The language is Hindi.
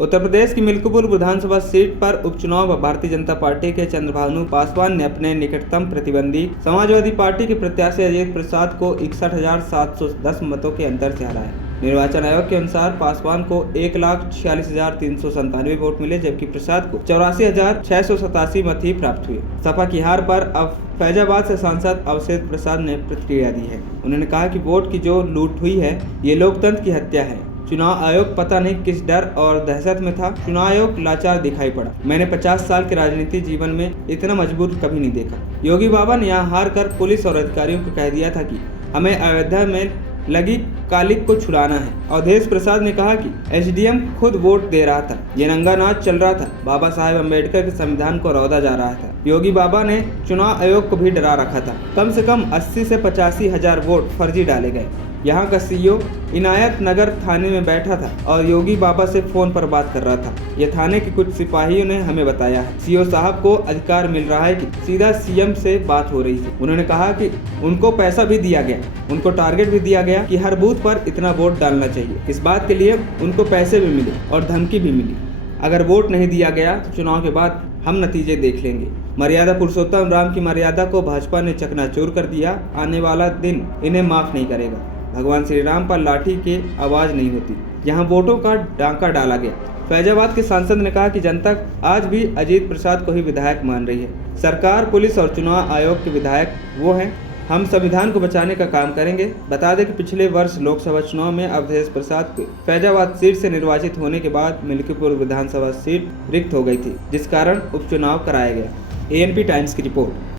उत्तर प्रदेश की मिल्कीपुर विधानसभा सीट पर उपचुनाव भारतीय जनता पार्टी के चंद्रभानु पासवान ने अपने निकटतम प्रतिद्वंदी समाजवादी पार्टी के प्रत्याशी अजीत प्रसाद को 61,710 मतों के अंतर से हराया। निर्वाचन आयोग के अनुसार पासवान को 1,46,397 वोट मिले, जबकि प्रसाद को 84,687 मत ही प्राप्त हुए। सपा की हार पर अब फैजाबाद से सांसद अवसेत प्रसाद ने प्रतिक्रिया दी है। उन्होंने कहा कि वोट की जो लूट हुई है, ये लोकतंत्र की हत्या है। चुनाव आयोग पता नहीं किस डर और दहशत में था। चुनाव आयोग लाचार दिखाई पड़ा। मैंने 50 साल के राजनीति जीवन में इतना मजबूर कभी नहीं देखा। योगी बाबा ने यहाँ हार कर पुलिस और अधिकारियों को कह दिया था कि हमें अयोध्या में लगी कालिक को छुड़ाना है। अवधेश प्रसाद ने कहा कि एसडीएम खुद वोट दे रहा था, ये नंगा नाच चल रहा था। बाबा साहेब अम्बेडकर के संविधान को रौदा जा रहा था। योगी बाबा ने चुनाव आयोग को भी डरा रखा था। कम से कम 80 से 85 हजार वोट फर्जी डाले गए। यहाँ का सीईओ इनायत नगर थाने में बैठा था और योगी बाबा से फोन पर बात कर रहा था। यह थाने के कुछ सिपाहियों ने हमें बताया है। सीईओ साहब को अधिकार मिल रहा है कि सीधा सीएम से बात हो रही थी। उन्होंने कहा कि उनको पैसा भी दिया गया, उनको टारगेट भी दिया गया कि हर बूथ पर इतना वोट डालना चाहिए। इस बात के लिए उनको पैसे भी मिले और धमकी भी मिली। अगर वोट नहीं दिया गया तो चुनाव के बाद हम नतीजे देख लेंगे। मर्यादा पुरुषोत्तम राम की मर्यादा को भाजपा ने चकनाचूर कर दिया। आने वाला दिन इन्हें माफ नहीं करेगा। भगवान श्री राम पर लाठी की आवाज नहीं होती। यहाँ वोटों का डांका डाला गया। फैजाबाद के सांसद ने कहा कि जनता आज भी अजीत प्रसाद को ही विधायक मान रही है। सरकार, पुलिस और चुनाव आयोग के विधायक वो हैं। हम संविधान को बचाने का काम करेंगे। बता दें कि पिछले वर्ष लोकसभा चुनाव में अवधेश प्रसाद को फैजाबाद सीट से निर्वाचित होने के बाद मिल्कीपुर विधानसभा सीट रिक्त हो गई थी, जिस कारण उपचुनाव कराया गया। एएनपी टाइम्स की रिपोर्ट।